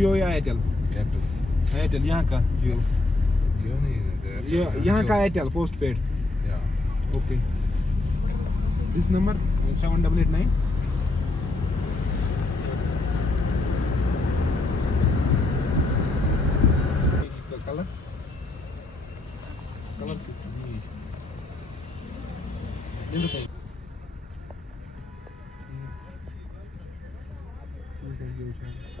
जियो या Airtel Airtel यहाँ का जियो? जियो नहीं यहाँ का Airtel postpaid okay this number seven double eight nine colour colour chocolate ऐसा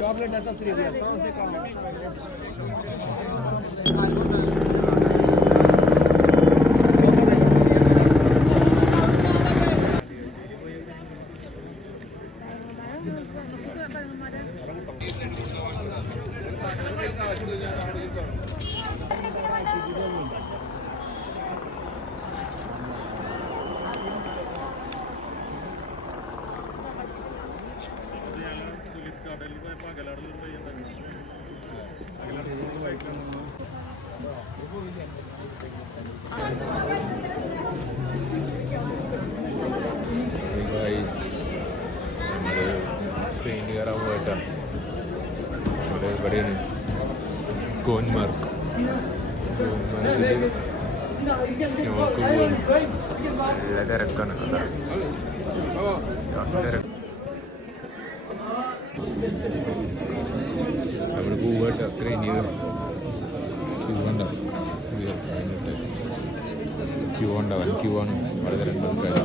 Problem necessary. പോകും നല്ല തിരക്കാണ് നമ്മൾ പോവാട്ടോ ട്രെയിൻ ക്യൂ കഴിഞ്ഞിട്ട്. ക്യൂ ഉണ്ടാവും ക്യൂ ആണ്. വളരെ രണ്ട് ആൾക്കാർ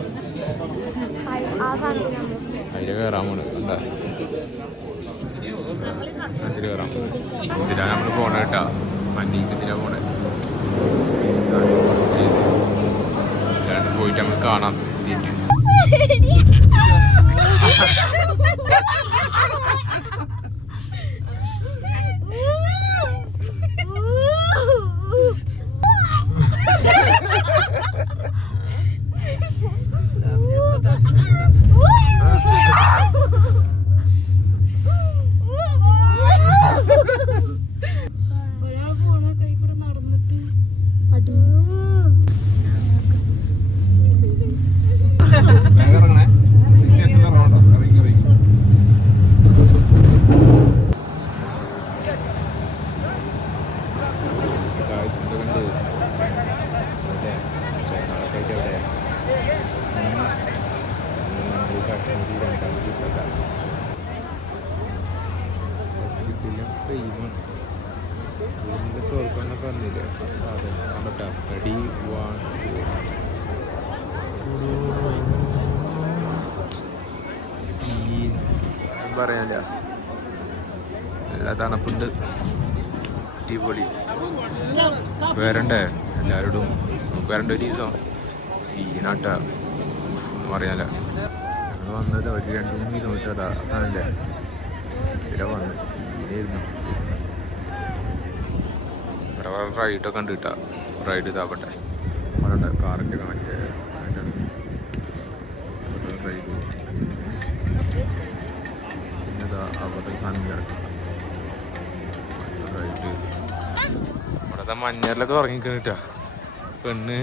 അതിൽ കയറാൻ പോണ് എന്താ അതിൽ കയറാൻ ഇതിലാണ് നമ്മൾ പോണ കേട്ടോ പോണേ. ഇതിലാണ് പോയിട്ട് നമുക്ക് കാണാം. എത്തിയിട്ട് ഒരാൾ പോണ കൈ കൂടെ നടന്നിട്ട് ഇറങ്ങണേ സ്റ്റേഷനിൽ ഇറങ്ങണ്ടോ ഇറങ്ങി ഇറങ്ങി ഗായ്സ് ഇത് കണ്ട് ഇവിടെ ഞങ്ങളൊക്കെ ആയിട്ട് എവിടെ രണ്ടാം ദിവസമല്ല കിട്ടില്ല ഫ്രെയിമാണ് നല്ല തണുപ്പുണ്ട് അടിപൊളി വരണ്ടേ എല്ലാവരോടും വരണ്ട ഒരു ദിവസം സീനാട്ട പറയാനില്ല ഞങ്ങൾ വന്നത് ഒരു രണ്ട് മൂന്ന് കിലോമീറ്റർ അതാ അതാണല്ലേ? ഇവിടെ വന്ന് സീനായിരുന്നു. ഇവിടെ വേറെ റൈഡൊക്കെ ഉണ്ട് കിട്ടാ റൈഡ് ഇതാവട്ടെ. അവിടെ കാറിന്റെ മറ്റേ റൈഡ് പിന്നെ അവിടെ സാധനം ഇവിടെ മഞ്ഞറിലൊക്കെ ഉറങ്ങിക്കണിട്ടാ. പെണ്ണ്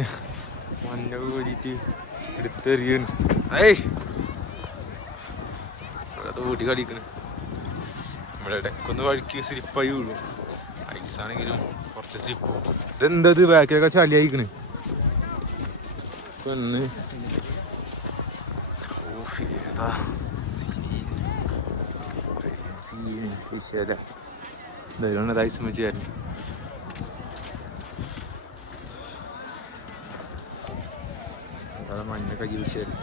മഞ്ഞ കോരിയിട്ട് എടുത്തെറിയാണ്. ഏയ്! ഇവിടെ വീട്ടിൽ കളിക്കണ് നമ്മുടെ ഇടയ്ക്കൊന്ന് വഴിക്ക് സ്ലിപ്പായി വീഴും ഐസാണെങ്കിലും കുറച്ച് സ്ലിപ്പ് ഇതെന്താ ഇതെന്തത് ബാക്കിലൊക്കെ ചളിയായിക്കണ് പെണ്ണ്. അതാ മഞ്ഞ കൈ വെച്ചായിരുന്നു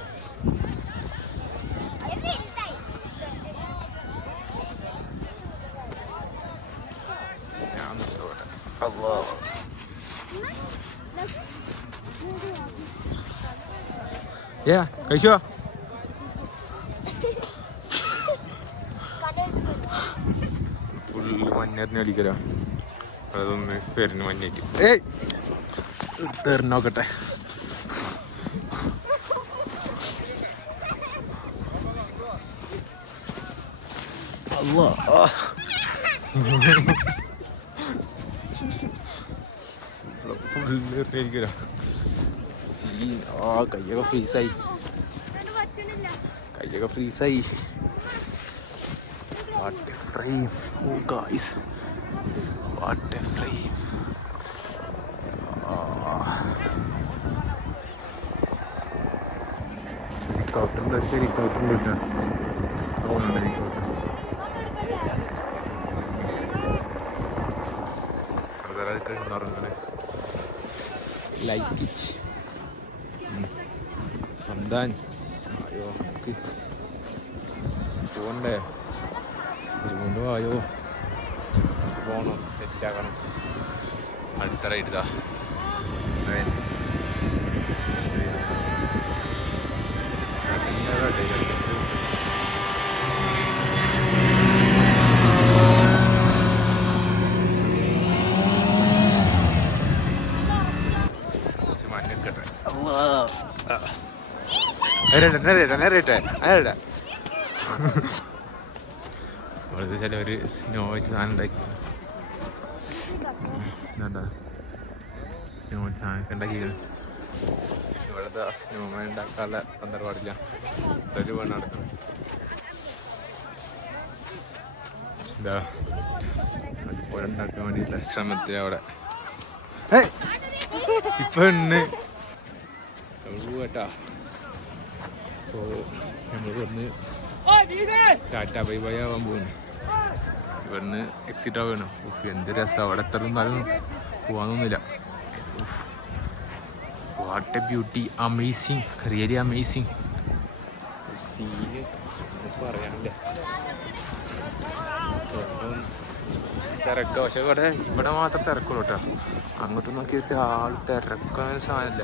ഏ കഴിച്ചോ ഫുള്ള് മഞ്ഞറിന് അടിക്കലോ അതൊന്ന് പേരിന് മഞ്ഞേറ്റ് ഏയ്! തെറിഞ്ഞോക്കട്ടെ അല്ലാ ആ. ഇവിടെ സീൻ. ആ കയ്യൊക്കെ ഫ്രീസായി കയ്യൊക്കെ ഫ്രീസായി what a frame oh guys what a frame ഹെലികോപ്റ്ററിന്റെ ഹെലികോപ്റ്ററിൽ ഇട്ടാ തോന്നുന്നുണ്ട് ഹെലികോപ്റ്റർ ലൈക്ക് ഇറ്റ് സംതാൻ അയ്യോ നമുക്ക് പോകണ്ടേ അതുകൊണ്ട് ആയോ പോകണം സെറ്റാക്കണം അടുത്ത റൈഡ് ഇതാ ചിലവർ സ്നോ വെച്ച് സാധനം ഉണ്ടാക്കി. സ്നോ വെച്ച് സാധനമൊക്കെ ഉണ്ടാക്കി ഇവിടുത്തെ സ്നോമാൻ ഉണ്ടാക്കാനുള്ള തന്ത്രപാടില്ല. ഒരു പണി നടക്കണം എന്താ അതുപോലെ ഉണ്ടാക്കാൻ വേണ്ടിയിട്ടുള്ള ശ്രമത്തിൽ അവിടെ! ഇപ്പൊ ഉണ്ട് കേട്ടാ. അപ്പോ നമ്മൾ ഇവിടുന്ന് ടാറ്റ ബൈ ബൈ ആവാൻ പോകുന്നു ഇവിടുന്ന് എക്സിറ്റ് ആവുകയാണ് ഉഫ് എന്ത് രസം. അവിടെ എത്ര നിന്നാലും പോകാനൊന്നുമില്ല ഉഫ് what a beauty amazing really amazing scene പറയാനില്ല? തിരക്ക. പക്ഷെ ഇവിടെ ഇവിടെ മാത്രം തിരക്കുള്ളൂ കേട്ടോ. അങ്ങോട്ട് നോക്കിയിട്ട് ആൾ തിരക്കാൻ സാധനമില്ല.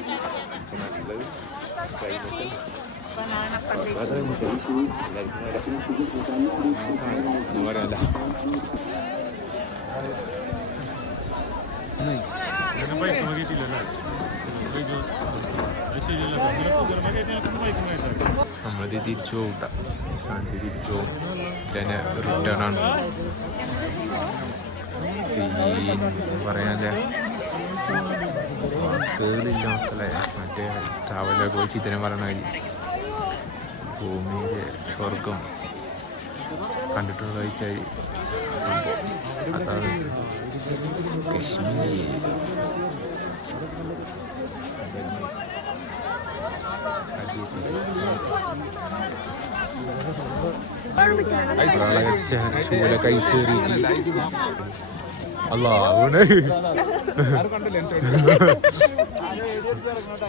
നോക്കിയിട്ടില്ല നമ്മളിത് തിരിച്ചു പോകണ്ട സാധനം തിരിച്ചു പോകും പിന്നെ റിട്ടേൺ ആണ്. സീൻ പറയാനല്ലേ വാക്കുകളില്ല മക്കളെ മറ്റേ ട്രാവലൊക്കെ വെച്ച് ഇത്തരം പറയണ വഴി ഭൂമിയിലെ സ്വർഗം കണ്ടിട്ടുള്ള വെച്ചായി സംഭവം. അതാണ് കശ്മീർ. പ്രളയച്ച ശൂല കൈസേറിയിട്ട് അല്ലാവണ്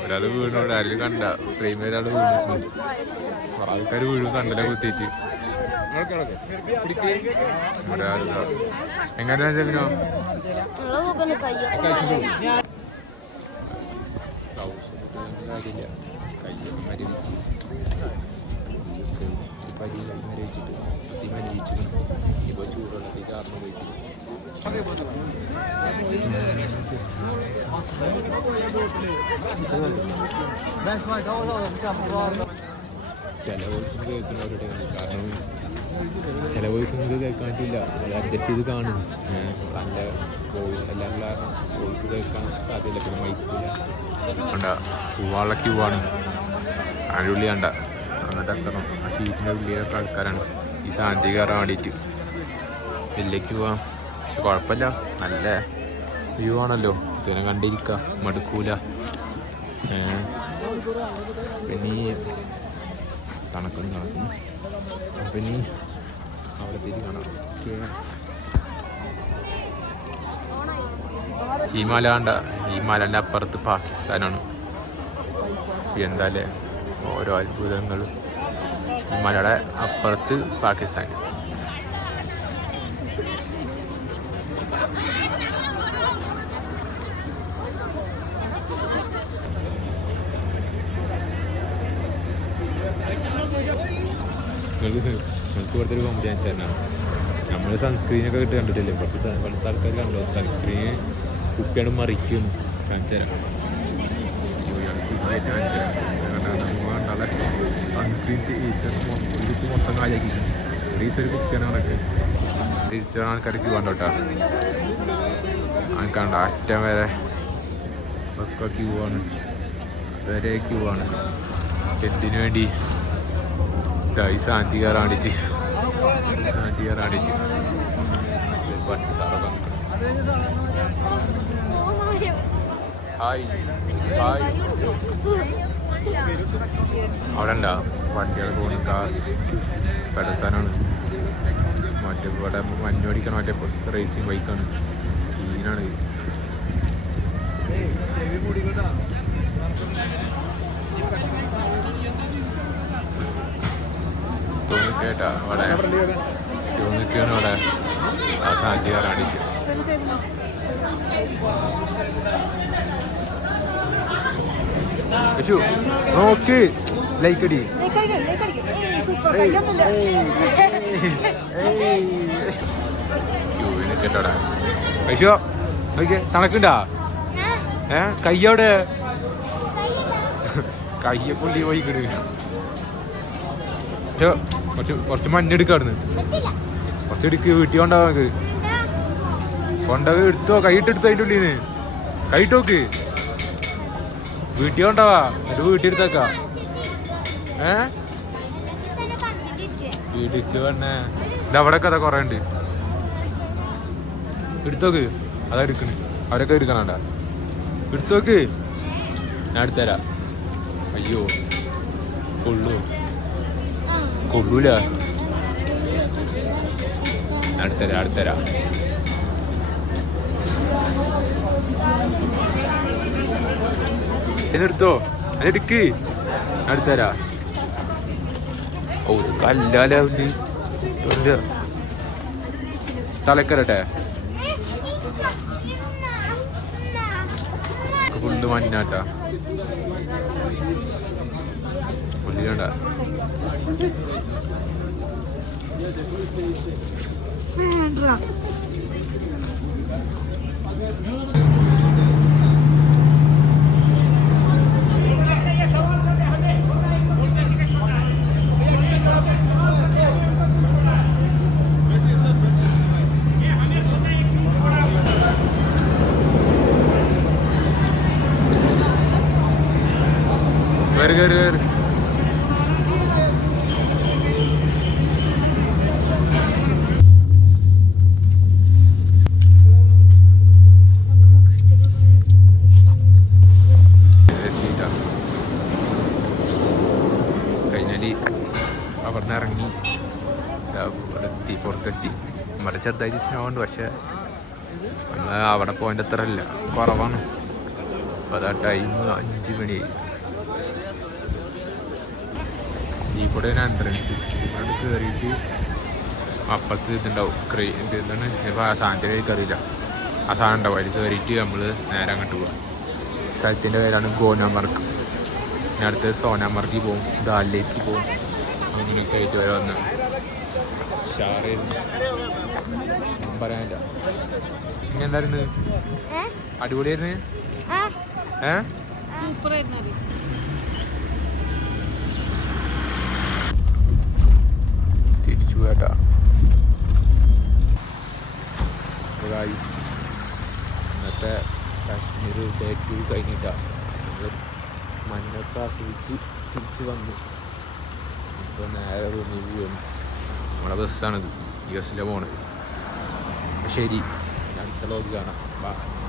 ഒരാൾ വീണു ആരും കണ്ട. ഫ്രെയിം ഒരാൾ വീണു. ആൾക്കാർ വീഴും കണ്ടല കുത്തിയിട്ട്. എങ്ങനെയാ ചെല്ലോ കാര്യമില്ല കയ്യൊക്കെ മരവിച്ച് മരവിച്ചിട്ട് ഇപ്പോൾ പോയിട്ട് ചില വോയിസ് കേൾക്കുന്നവരുടെ കാരണം ചില നമുക്ക് കേൾക്കാൻ പറ്റില്ല അത് അഡ്ജസ്റ്റ് ചെയ്ത് കാണും നല്ല വോയിസ് അല്ല കാരണം വോയിസ് കേൾക്കാൻ സാധ്യതയില്ല പിന്നെ മൈക്കില്ല കണ്ട പൂവാള ക്യൂ ആണ് ആ ഷീറ്റിന്റെ ഉള്ളിലൊക്കെ ആൾക്കാരാണ്. ഈ സാധനത്തിൽ കയറാൻ വേണ്ടിയിട്ട് വലിയ ക്യൂ ആ പക്ഷെ കുഴപ്പമില്ല. നല്ല വ്യൂ ആണല്ലോ. ഇതിനെ കണ്ടിരിക്കുക മടുക്കൂല. പിന്നെ കണക്കും കണക്കും പിന്നെ അവിടെ തിരി കാണാം. കണ്ട അപ്പുറത്ത് പാകിസ്ഥാനാണ്. എന്തായാലും ഓരോ അത്ഭുതങ്ങളും മലയുടെ അപ്പുറത്ത് പാകിസ്ഥാൻ. നിങ്ങൾക്ക് നിങ്ങൾക്ക് ഇവിടുത്തെ ഒരു കോമഡി വെച്ചാൽ നമ്മൾ സൺസ്ക്രീനൊക്കെ ഇട്ട് കണ്ടിട്ടില്ലേ? സ- ഇവിടുത്തെ ആൾക്കാർ കണ്ടോ സൺസ്ക്രീൻ കുപ്പിയാണ് മറിക്കും. കാണിച്ചു ആൾക്കാർക്ക് വേണ്ട കേട്ടോ കണ്ട അറ്റം വരെ ഒക്കെ ക്യൂ ആണ്. വരെ ക്യൂ ആണ്. എന്തിനു വേണ്ടി ഇതാ വേണ്ടിയിട്ട് പണ്ട് സാറൊക്കെ ഹായ്. ഹായ്. അവിടെ ഉണ്ടാ വണ്ടികൾ പോണിക്ക പെടത്താനാണ്. മറ്റേ ഇവിടെ മഞ്ഞോടിക്കണം മറ്റേ റേസിംഗ് ബൈക്കാണ് സീനാണ് തോന്നിക്കേട്ടാ ലൈക്ക് തണക്കുണ്ടാ? ഏ? കയ്യോടെ കയ്യെ പുള്ളി പോയിക്കിട് കുറച്ച് കുറച്ച് അവിടുന്ന്. കുറച്ച് എടുക്ക് വീട്ടിൽ കൊണ്ടാവും നമുക്ക്. കൊണ്ടത് എടുത്തോ കൈയിട്ടെടുത്തോ അതിന്റെ ഉള്ളിന്ന് കൈയിട്ട് നോക്ക്. വീട്ടിൽ കൊണ്ടാവാ എന്നിട്ട് വീട്ടിൽ എടുത്തേക്ക. ഏ? ഇടുക്ക് വേണേ ഇത് അവിടെ കഥ കുറേ ഉണ്ട്. എടുത്തോക്ക് അതാ എടുക്കണ്. അവരൊക്കെ എടുക്കണണ്ട എടുത്തോക്ക് ഞാൻ എടുത്തരാ അയ്യോ. കൊള്ളു കൊള്ളൂല അടുത്തരാ അടുത്തരാ എന്നെടുത്തോ അതെടുക്ക്. അടുത്തരാ ഓ കല്ലാലുണ്ട് തലക്കരട്ടെ. ഫുള്ള് മഞ്ഞാട്ടാ പുള്ളിയാണ്ട കയറി ചെറുതായിട്ട് സ്നോ ഉണ്ട് പക്ഷെ നമ്മൾ അവിടെ പോയിന്റെ അത്ര അല്ല കുറവാണ്. അപ്പോൾ അതാ ടൈം അഞ്ച് മണിയായി ഈ കൂടെ ഒരു എൻട്രൻസ് കയറിയിട്ട് അപ്പുറത്ത് ഇതുണ്ടാവും. ക്രീ ഇത് എന്താണ്? ഇപ്പോൾ ആ സാധനത്തിന്റെ കയറിയില്ല ആ സാധനം ഉണ്ടാവും അതിൽ കയറിയിട്ട് നമ്മൾ നേരെ അങ്ങോട്ട് പോവാം. സ്ഥലത്തിന്റെ പേരാണ് ഗോനാമർക്ക് പിന്നെ അടുത്ത് സോനാമർക്കിൽ പോവും. ദാലിലേക്ക് പോവും. അങ്ങനെയൊക്കെ ആയിട്ട് വരെ വന്ന് ഷാറായിരുന്നു പറയാനില്ല. എന്തായിരുന്നു? അടിപൊളിയായിരുന്നു? ഏ? തിരിച്ചു കേട്ടാ ഗായ്സ് ഇന്നത്തെ കാശ്മീർ ഡേ ടു കഴിഞ്ഞിട്ടാ. നമ്മൾ മഞ്ഞൊക്കെ ആസ്വദിച്ച് തിരിച്ച് വന്നു. ഇപ്പോൾ നേരെ റൂമിൽ പോകുന്നു നമ്മളെ ബസ്സാണിത് യു എസിലെ പോണത്. ശരി. അടുത്ത ലോക്ക് കാണാം.